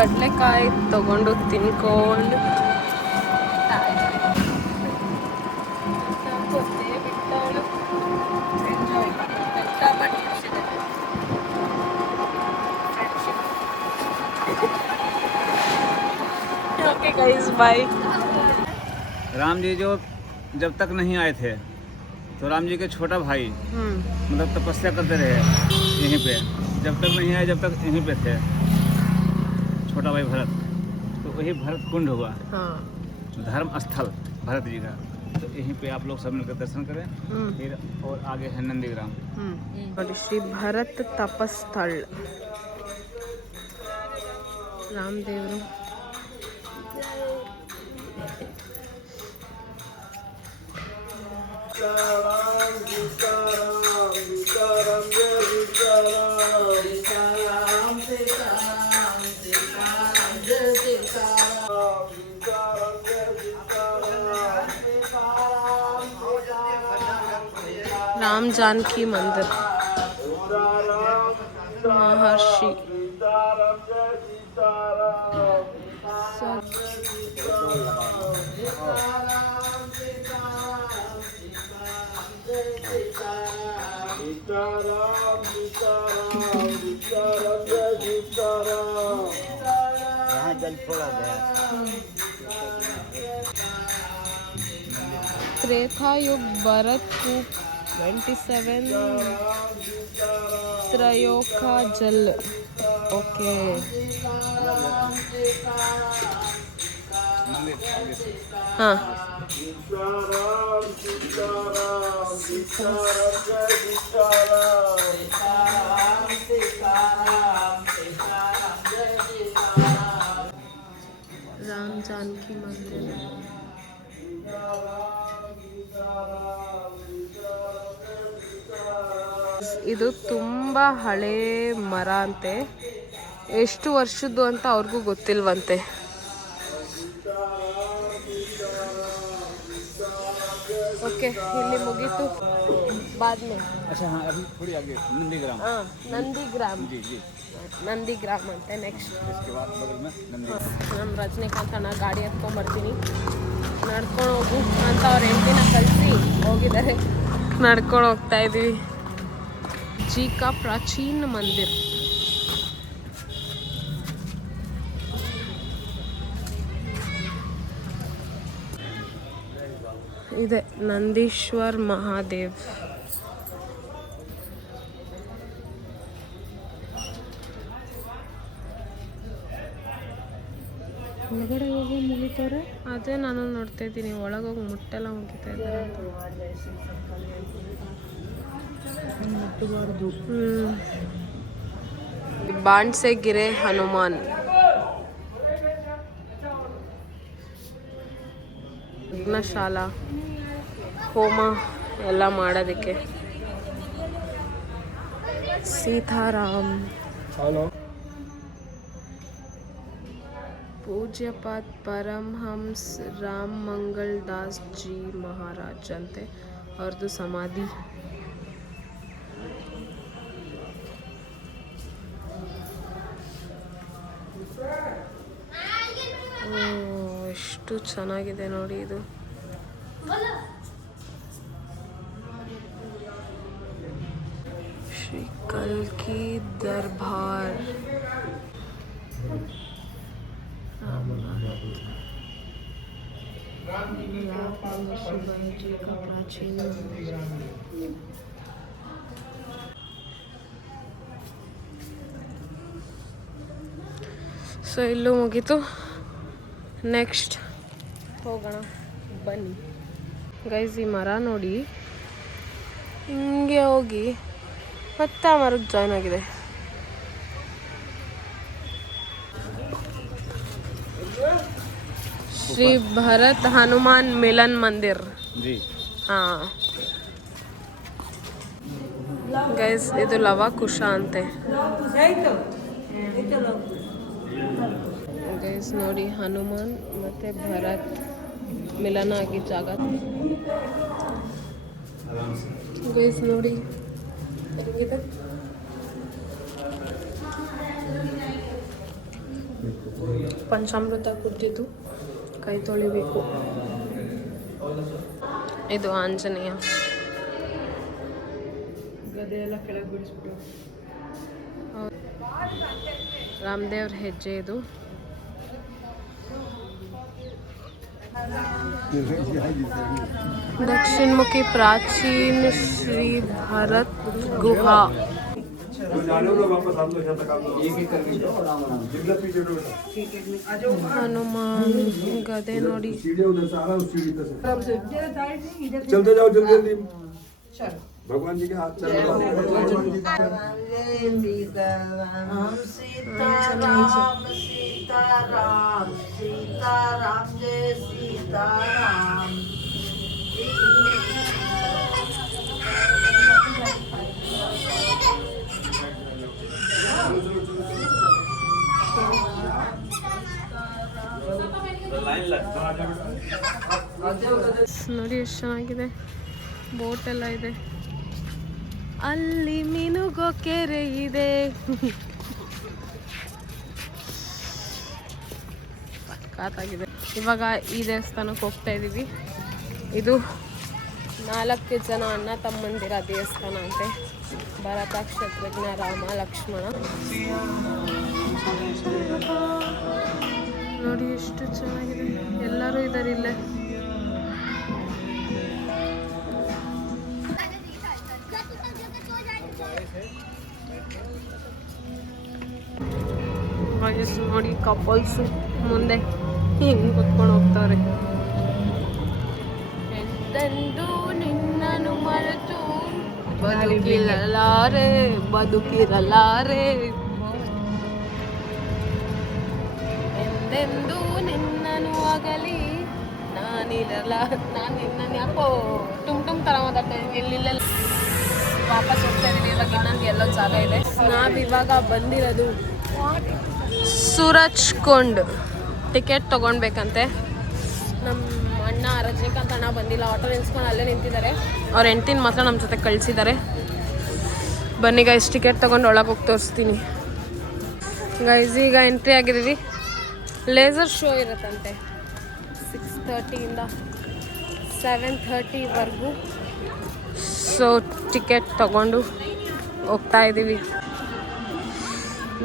ಕಡಲೆಕಾಯಿ ತಗೊಂಡು ತಿನ್ಕೊಂಡು okay guys bye. Ram ji जो जब तक नहीं आए थे तो राम जी के छोटा भाई मतलब तपस्या करते रहे यहीं पे, जब तक नहीं आए जब तक यहीं पे थे छोटा भाई भरत, तो वही भरत कुंड हुआ। हाँ। धर्म स्थल भरत जी का, तो यहीं पे आप लोग सब मिलकर दर्शन करें। फिर और आगे है नंदीग्राम। और श्री भरत तपस्थल रामदेवरू राम जानकी मंदिर महर्षि यहाँ जल छोड़ा गया। त्रेता युग भरत कूप 27 त्रयोका जल। ओके हाँ। राम जानकी मंदिर ಇದು ತುಂಬಾ ಹಳೆ ಮರ ಅಂತೆ, ಎಷ್ಟು ವರ್ಷದ್ದು ಅಂತ ಅವ್ರಿಗೂ ಗೊತ್ತಿಲ್ವಂತೆ. ओके ಇಲ್ಲಿ ಮುಗೀತು बाद में। अच्छा हाँ अभी थोड़ी आगे नंदीग्राम। हाँ नंदीग्राम जी जी नंदीग्राम ಅಂತೆ ನೆಕ್ಸ್ಟ್। इसके बाद बगल में नंदीग्राम। ನಮ್ಮ ರಜನಿಕಾಂತ್ ಅಣ್ಣ ಗಾಡಿ ಹತ್ಕೊಂಡ್ಬರ್ತೀನಿ ನಡ್ಕೊಂಡು ಹೋಗು ಅಂತ ಅವ್ರ ಹೆಂಡತಿನ ಕಳಿಸಿ ಹೋಗಿದ್ದಾರೆ. ನಡ್ಕೊಂಡು ಹೋಗ್ತಾ ಇದ್ದೀವಿ. जी का प्राचीन मंदिर ಇದೆ ನಂದೀಶ್ವರ್ ಮಹಾದೇವ್. ಒಳಗಡೆ ಹೋಗಿ ಮುಗಿತಾರೆ, ಅದೇ ನಾನು ನೋಡ್ತಾ ಇದ್ದೀನಿ. ಒಳಗೋಗಿ ಮುಟ್ಟೆಲ್ಲ ಮುಗಿತಾ ಇದ್ದಾರೆ. बाण से गिरे हनुमान ಯಜ್ಞಶಾಲಾ ಹೋಮ ಎಲ್ಲ ಮಾಡೋದಕ್ಕೆ. ಸೀತಾರಾಮ್ पूज्यपाद परमहंस राम मंगल दास जी महाराज अंते ಅವ್ರದ್ದು ಸಮಾಧಿ. ಎಷ್ಟು ಚೆನ್ನಾಗಿದೆ ನೋಡಿ ಇದು. ಶ್ರೀ ಕಲ್ಕಿ ದರ್ಬಾರ್ शिवाजी का प्राचीन ಸೊ ಇಲ್ಲೂ ಮುಗೀತು. ನೆಕ್ಸ್ಟ್ ಹೋಗೋಣ ಬನ್ನಿ ಗೈಸ್. ಈ ಮರ ನೋಡಿ ಹಿಂಗೆ ಹೋಗಿ ಮತ್ತೆ ಆ ಮರಕ್ಕೆ ಜಾಯ್ನ್ ಆಗಿದೆ. ಶ್ರೀ ಭರತ್ ಹನುಮಾನ್ ಮಿಲನ್ ಮಂದಿರ್ जी ಹಾಂ ಗೈಸ್, ಇದು ಲವಕುಶ ಅಂತೆ ಗೈಸ್. ನೋಡಿ ಹನುಮಾನ್ ಮತ್ತು ಭರತ್ ಮಿಲನ ಆಗಿದ್ದ ಜಾಗ ಗೈಸ್. ನೋಡಿ ಹೇಗಿದೆ. ಪಂಚಾಮೃತ ಕುದ್ದಿದ್ದು ಕೈ ತೊಳಿಬೇಕು. ಇದು ಆಂಜನೇಯ ಗದೆ ಎಲ್ಲ ಕೆಳಗೆ ಬಿಡಿಸ್ಬಿಟ್ಟು ರಾಮದೇವ್ರ ಹೆಜ್ಜೆ ಇದು. दक्षिणमुखी प्राचीन श्री भरत गुहा. हनुमान गदे नोड़ी. चलते जाओ जल्दी जल्दी. भगवान जी के हाथ चल सीताराम सीताराम सीताराम सीताराम जय सीताराम. ನೋಡಿ ಎಷ್ಟು ಚೆನ್ನಾಗಿದೆ. ಬೋಟ್ ಎಲ್ಲ ಇದೆ. ಅಲ್ಲಿ ಮೀನುಗೋ ಕೆರೆ ಇದೆ. ಕಾತಾಗಿದೆ. ಇವಾಗ ಈ ದೇವಸ್ಥಾನಕ್ಕೆ ಹೋಗ್ತಾ ಇದ್ದೀವಿ. ಇದು 4 ಜನ ಅಣ್ಣ ತಮ್ಮಂದಿರ ದೇವಸ್ಥಾನ ಅಂತೆ. ಭರತ, ಶತ್ರುಘ್ನ, ರಾಮ, ಲಕ್ಷ್ಮಣ. ನೋಡಿ ಎಷ್ಟು ಚೆನ್ನಾಗಿದೆ. ಎಲ್ಲರೂ ಇದ್ದಾರೆ ಇಲ್ಲೇ. ನೋಡಿ ಕಪಲ್ಸು ಮುಂದೆ ಹಿಂಗೆ ಕುತ್ಕೊಂಡು ಹೋಗ್ತಾರೆ. ಎಂದೆಂದೂ ನಿನ್ನನ್ನು ಮರೆತು ಬದುಕಿರಲಾರೆ ಬದುಕಿರಲಾರೆ. ಎಂದೆಂದೂ ನಿನ್ನನ್ನು ಆಗಲಿ ನಾನು ನಿನ್ನನ್ನು ಯಾಕೋ ಟುಮ್ ಥರ ಮಾತಾಡ್ತಾ ಇಲ್ಲಿಲ್ಲ. ವಾಪಸ್ ಹೋಗ್ತಾ ಇದೀವಿ. ಇವಾಗ ಇನ್ನೊಂದು ಎಲ್ಲೋ ಜಾಗ ಇದೆ. ನಾವಿವಾಗ ಬಂದಿರೋದು ಸೂರಜ್ ಕೊಂಡ್. ಟಿಕೆಟ್ ತೊಗೊಳ್ಬೇಕಂತೆ. ನಮ್ಮ ಅಣ್ಣ ರಜನಿಕಾಂತ್ ಅಣ್ಣ ಬಂದಿಲ್ಲ. ಆಟೋ ನಿಲ್ಸ್ಕೊಂಡು ಅಲ್ಲೇ ನಿಂತಿದ್ದಾರೆ. ಅವ್ರ ಹೆಂಡ್ತಿನ ಮಾತ್ರ ನಮ್ಮ ಜೊತೆ ಕಳಿಸಿದ್ದಾರೆ. ಬನ್ನಿ ಗೈಸ್, ಟಿಕೆಟ್ ತೊಗೊಂಡು ಒಳಗೆ ಹೋಗಿ ತೋರಿಸ್ತೀನಿ. ಗೈಸ್ ಈಗ ಎಂಟ್ರಿ ಆಗಿದ್ದೀವಿ. ಲೇಸರ್ ಶೋ ಇರುತ್ತಂತೆ 6:30ಇಂದ 7:30ವರೆಗೂ. ಸೊ ಟಿಕೆಟ್ ತಗೊಂಡು ಹೋಗ್ತಾ ಇದ್ದೀವಿ.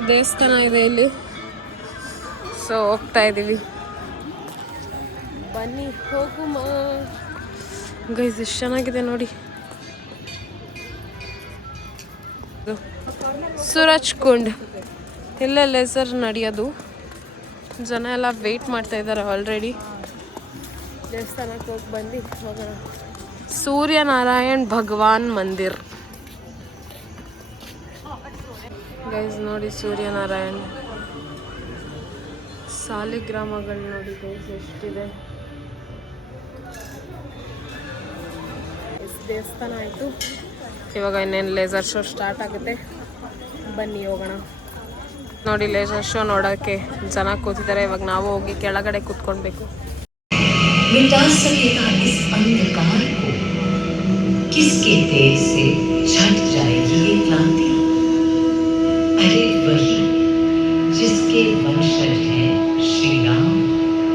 ದೇವಸ್ಥಾನ ಇದೆ ಇಲ್ಲಿ. ಸೊ ಹೋಗ್ತಾ ಇದ್ದೀವಿ. ಬನ್ನಿ ಹೋಗುಮ. ಗೈಸ್ ಎಷ್ಟು ಚೆನ್ನಾಗಿದೆ ನೋಡಿ. ಸೂರಜ್ ಕುಂಡ್ ಇಲ್ಲೇ ಲೇಸರ್ ನಡೆಯೋದು. ಜನ ಎಲ್ಲ ವೆಯ್ಟ್ ಮಾಡ್ತಾ ಇದ್ದಾರೆ ಆಲ್ರೆಡಿ. ದೇವಸ್ಥಾನಕ್ಕೆ ಹೋಗಿ ಬಂದು ಹೋಗೋಣ. ಸೂರ್ಯನಾರಾಯಣ್ ಭಗವಾನ್ ಮಂದಿರ್. ಗೈಸ್ ನೋಡಿ ಸೂರ್ಯನಾರಾಯಣ್. ಸಾಲಿಗ್ರಾಮಗಳು ನೋಡಿ ಗೈಸ್ ಎಷ್ಟಿದೆ. ದೇವಸ್ಥಾನ ಆಯಿತು. ಇವಾಗ ಇನ್ನೇನು ಲೇಸರ್ ಶೋ ಸ್ಟಾರ್ಟ್ ಆಗುತ್ತೆ. ಬನ್ನಿ ಹೋಗೋಣ. ನೋಡಿ ಲೇಸರ್ ಶೋ ನೋಡೋಕ್ಕೆ ಜನ ಕೂತಿದ್ದಾರೆ. ಇವಾಗ ನಾವು ಹೋಗಿ ಕೆಳಗಡೆ ಕೂತ್ಕೊಳ್ಬೇಕು. मिटा सकेगा इस अंधकार को किसके तेज से छट जाएगी ये क्रांति. अरे वही जिसके वंशज हैं श्री राम,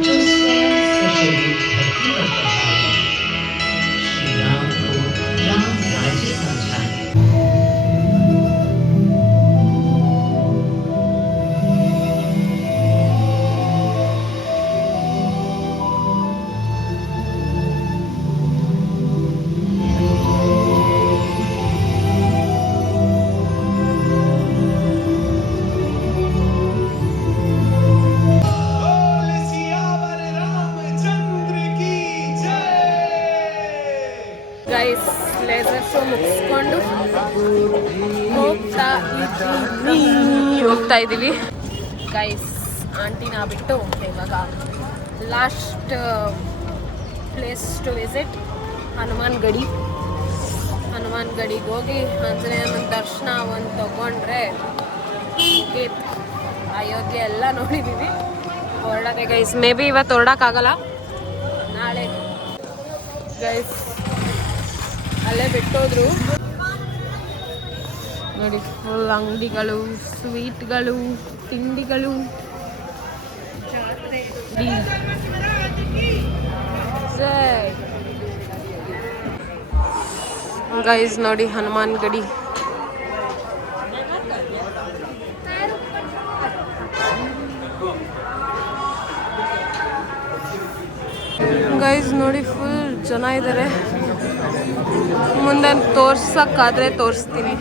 जो स्वयं सचरित धरती पर पधारे. श्री राम को राम राज्य समझाए. ಗೈಸ್ ಲೇಸರ್ ಶೋ ಮುಗಿಸ್ಕೊಂಡು ಹೋಗ್ತಾ ಇದ್ದೀವಿ. ಗೈಸ್ ಆಂಟಿನ ಬಿಟ್ಟು ಇವಾಗ last place to visit Hanuman Gadi. Hanuman ಗಡಿಗೆ ಹೋಗಿ ಆಂಜನೇಯನ ದರ್ಶನ ಒಂದು ತಗೊಂಡ್ರೆ ಅಯೋಧ್ಯೆ ಎಲ್ಲ ನೋಡಿದ್ದೀವಿ. ಹೊರಡೋದೆ ಗೈಸ್. ಮೇ ಬಿ ಇವತ್ತು ಹೊರಡೋಕ್ಕಾಗಲ್ಲ, ನಾಳೆ. ಗೈಸ್ ಅಲ್ಲೇ ಬಿಟ್ಟೋದ್ರು ನೋಡಿ. ಫುಲ್ ಅಂಗಡಿಗಳು, ಸ್ವೀಟ್ಗಳು, ತಿಂಡಿಗಳು ಗೈಸ್ ನೋಡಿ ಹನುಮಾನ್ ಗಡಿ. ಗೈಸ್ ನೋಡಿ ಫುಲ್ ಜನ ಇದ್ದಾರೆ. ಮುಂದೆ ತೋರ್ಸಕ್ಕಾದ್ರೆ ತೋರಿಸ್ತೀನಿ.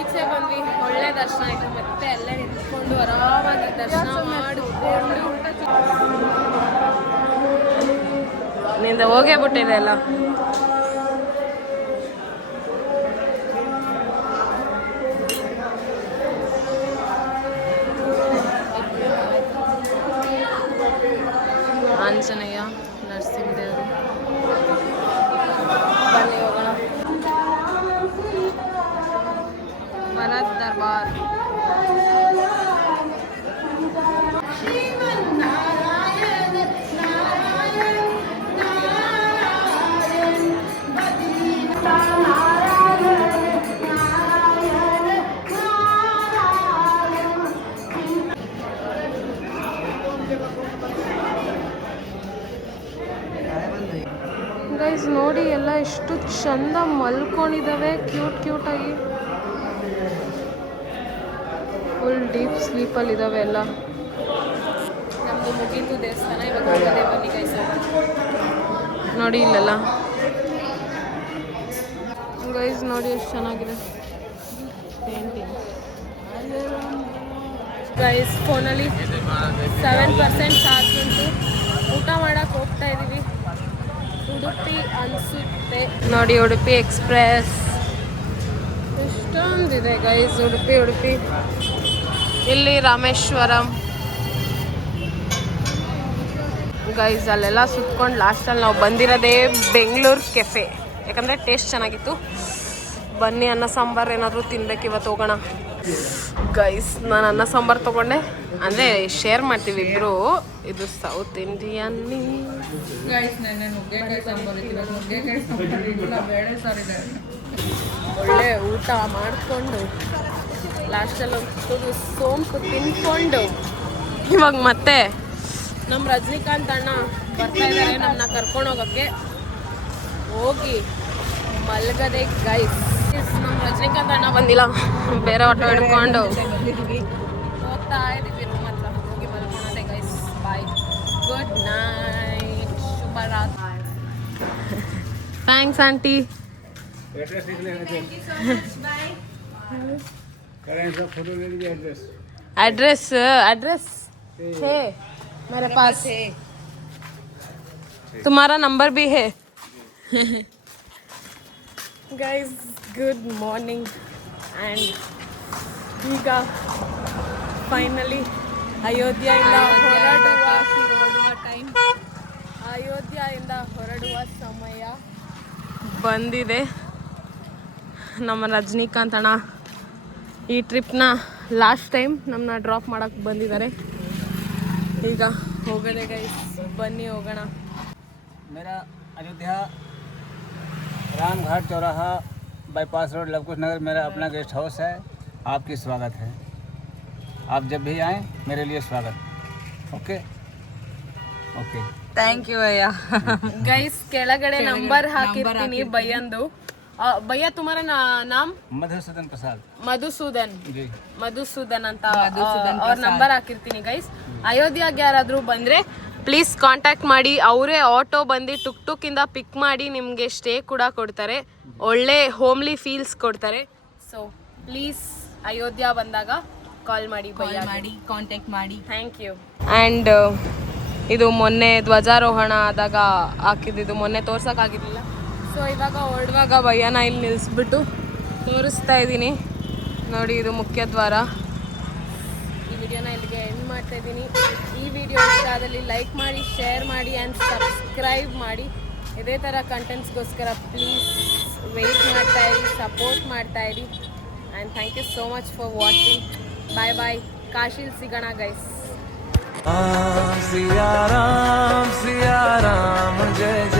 ಈಚೆ ಬಂದ್ವಿ, ಒಳ್ಳೆ ದರ್ಶನ ಆಯ್ತು. ಮತ್ತೆ ಅಲ್ಲೇ ನಿಂತ್ಕೊಂಡು ಆರಾಮಾಗಿ ದರ್ಶನ ಮಾಡಿಕೊಂಡು ನಿಂದ ಹೋಗೇ ಬಿಟ್ಟಿದೆ ಎಲ್ಲ. ಆಂಜನೇಯ, ನರಸಿಂಹದೇವರು. ಬನ್ನಿ ಹೋಗೋಣ. ಭರತ್ ದರ್ಬಾರ್. ಗೈಸ್ ನೋಡಿ ಎಲ್ಲ ಎಷ್ಟು ಚಂದ ಮಲ್ಕೊಂಡಿದ್ದಾವೆ, ಕ್ಯೂಟಾಗಿ. ಫುಲ್ ಡೀಪ್ ಸ್ಲೀಪಲ್ಲಿ ಇದ್ದಾವೆ ಎಲ್ಲ. ನಮ್ಮದು ಮುಗೀತು ದೇವಸ್ಥಾನ, ಇವಾಗ ಹೋಗೋದೇ. ಬನ್ನಿ ಗೈಸ್ ನೋಡಿ ಇಲ್ಲೆಲ್ಲ. ಗೈಸ್ ನೋಡಿ ಎಷ್ಟು ಚೆನ್ನಾಗಿದೆ ಪೇಂಟಿಂಗ್. ಗೈಸ್ ಫೋನಲ್ಲಿ 7% ಚಾರ್ಜ್ ಉಂಟು. ಊಟ ಮಾಡಕ್ಕೆ ಹೋಗ್ತಾ ಇದ್ದೀವಿ. ಉಡುಪಿ ಅನಿಸುತ್ತೆ ನೋಡಿ, ಉಡುಪಿ ಎಕ್ಸ್ಪ್ರೆಸ್ ಎಷ್ಟೊಂದಿದೆ ಗೈಸ್. ಉಡುಪಿ ಇಲ್ಲಿ ರಾಮೇಶ್ವರಂ. ಗೈಸ್ ಅಲ್ಲೆಲ್ಲ ಸುತ್ಕೊಂಡು ಲಾಸ್ಟಲ್ಲಿ ನಾವು ಬಂದಿರೋದೇ ಬೆಂಗಳೂರು ಕೆಫೆ, ಯಾಕಂದರೆ ಟೇಸ್ಟ್ ಚೆನ್ನಾಗಿತ್ತು. ಬನ್ನಿ ಅನ್ನ ಸಾಂಬಾರು ಏನಾದರೂ ತಿನ್ಬೇಕು ಇವತ್ತು, ಹೋಗೋಣ. ಗೈಸ್ ನಾನು ಅನ್ನ ಸಾಂಬಾರು ತೊಗೊಂಡೆ, ಅಂದರೆ ಶೇರ್ ಮಾಡ್ತೀವಿ ಇಬ್ಬರು. ಇದು ಸೌತ್ ಇಂಡಿಯನ್. ಒಳ್ಳೆ ಊಟ ಮಾಡಿಕೊಂಡು ಲಾಸ್ಟಲ್ಲಿ ಒಂದು ಸೋಂಪು ತಿನ್ಕೊಂಡು ಇವಾಗ ಮತ್ತೆ ನಮ್ಮ ರಜನಿಕಾಂತ್ ಅಣ್ಣ ಬರ್ತಾ ಇದ್ದಾರೆ ನಮ್ಮನ್ನ ಕರ್ಕೊಂಡು ಹೋಗೋಕ್ಕೆ. ಹೋಗಿ ಮಲ್ಗದೆ ಗೈಸ್. ನಮ್ಮ ರಜನಿಕಾಂತ್ ಅಣ್ಣ ಬಂದಿಲ್ಲ, ಬೇರೆ ಆಟೋ ಹಿಡ್ಕೊಂಡು ಹೋಗ್ತಾ ಇದ್ದೀವಿ ರೂಮ್ ಹತ್ರ. ಹೋಗಿ ಮಲ್ಕೊಳೋದೆ ಗೈಸ್. ಬಾಯ್, ಗುಡ್ ನೈಟ್, ಶುಭರಾತ್ರಿ. Thanks aunty. एड्रेस है मेरे पास, तुम्हारा नंबर भी है. गाइस गुड मॉर्निंग एंड ಈಗ ಫೈನಲಿ ಅಯೋಧ್ಯೆಯಿಂದ ಹೊರಡುವ ಸಮಯ ಬಂದಿದೆ. ನಮ್ಮ ರಜನಿಕಾಂತ್ ಅಣ್ಣ ಈ ಟ್ರಿಪ್ನ ಲಾಸ್ಟ್ ಟೈಮ್ ನಮ್ಮನ್ನ ಡ್ರಾಪ್ ಮಾಡೋಕ್ಕೆ ಬಂದಿದ್ದಾರೆ. ಈಗ ಹೋಗೋದೆ ಗೈಸ್, ಬನ್ನಿ ಹೋಗೋಣ. मेरा अयोध्या रामघाट चौराहा बाईपास रोड लवकुश नगर मेरा अपना गेस्ट हाउस है. आपकी स्वागत है. आप जब भी आएँ मेरे लिए स्वागत. ओके ओके ಥ್ಯಾಂಕ್ ಯು ಅಯ್ಯ. ಗೈಸ್ ಕೆಳಗಡೆ ನಂಬರ್ ಹಾಕಿರ್ತೀನಿ ಭಯ್ಯಂದು. ಭಯ್ಯ ತುಮಾರ ನಾಮ್ मधुसूदन प्रसाद. ಮಧುಸೂದನ್ ಅಂತ ಅವ್ರ ನಂಬರ್ ಹಾಕಿರ್ತೀನಿ ಗೈಸ್. ಅಯೋಧ್ಯೆಗೆ ಯಾರಾದರೂ ಬಂದರೆ ಪ್ಲೀಸ್ ಕಾಂಟ್ಯಾಕ್ಟ್ ಮಾಡಿ. ಅವರೇ ಆಟೋ ಬಂದು ಟುಕ್ ಇಂದ ಪಿಕ್ ಮಾಡಿ ನಿಮಗೆ ಸ್ಟೇ ಕೂಡ ಕೊಡ್ತಾರೆ. ಒಳ್ಳೆ ಹೋಮ್ಲಿ ಫೀಲ್ಸ್ ಕೊಡ್ತಾರೆ. ಸೊ ಪ್ಲೀಸ್ ಅಯೋಧ್ಯ ಬಂದಾಗ ಕಾಲ್ ಮಾಡಿ, ಕಾಂಟ್ಯಾಕ್ಟ್ ಮಾಡಿ. Thank you. ಆ್ಯಂಡ್ ಇದು ಮೊನ್ನೆ ಧ್ವಜಾರೋಹಣ ಆದಾಗ ಹಾಕಿದ್ದು, ಮೊನ್ನೆ ತೋರ್ಸೋಕ್ಕಾಗಿರಲಿಲ್ಲ. ಸೊ ಇವಾಗ ಹೊರಡುವಾಗ ಭಯ್ಯನ ಇಲ್ಲಿ ನಿಲ್ಲಿಸ್ಬಿಟ್ಟು ತೋರಿಸ್ತಾ ಇದ್ದೀನಿ ನೋಡಿ. ಇದು ಮುಖ್ಯ ದ್ವಾರ. ಈ ವಿಡಿಯೋನ ಇಲ್ಲಿಗೆ ಎಂಡ್ ಮಾಡ್ತಾ ಇದ್ದೀನಿ. ಈ ವಿಡಿಯೋ ಇಷ್ಟ ಆದಲ್ಲಿ ಲೈಕ್ ಮಾಡಿ, ಶೇರ್ ಮಾಡಿ ಆ್ಯಂಡ್ ಸಬ್ಸ್ಕ್ರೈಬ್ ಮಾಡಿ. ಇದೇ ಥರ ಕಂಟೆಂಟ್ಸ್ಗೋಸ್ಕರ ಪ್ಲೀಸ್ ವೆಯ್ಟ್ ಮಾಡ್ತಾಯಿರಿ, ಸಪೋರ್ಟ್ ಮಾಡ್ತಾಯಿರಿ. And thank you so much for watching. Bye bye. ಕಾಶಿಲ್ ಸಿಗೋಣ ಗೈಸ್. सिया राम जय जय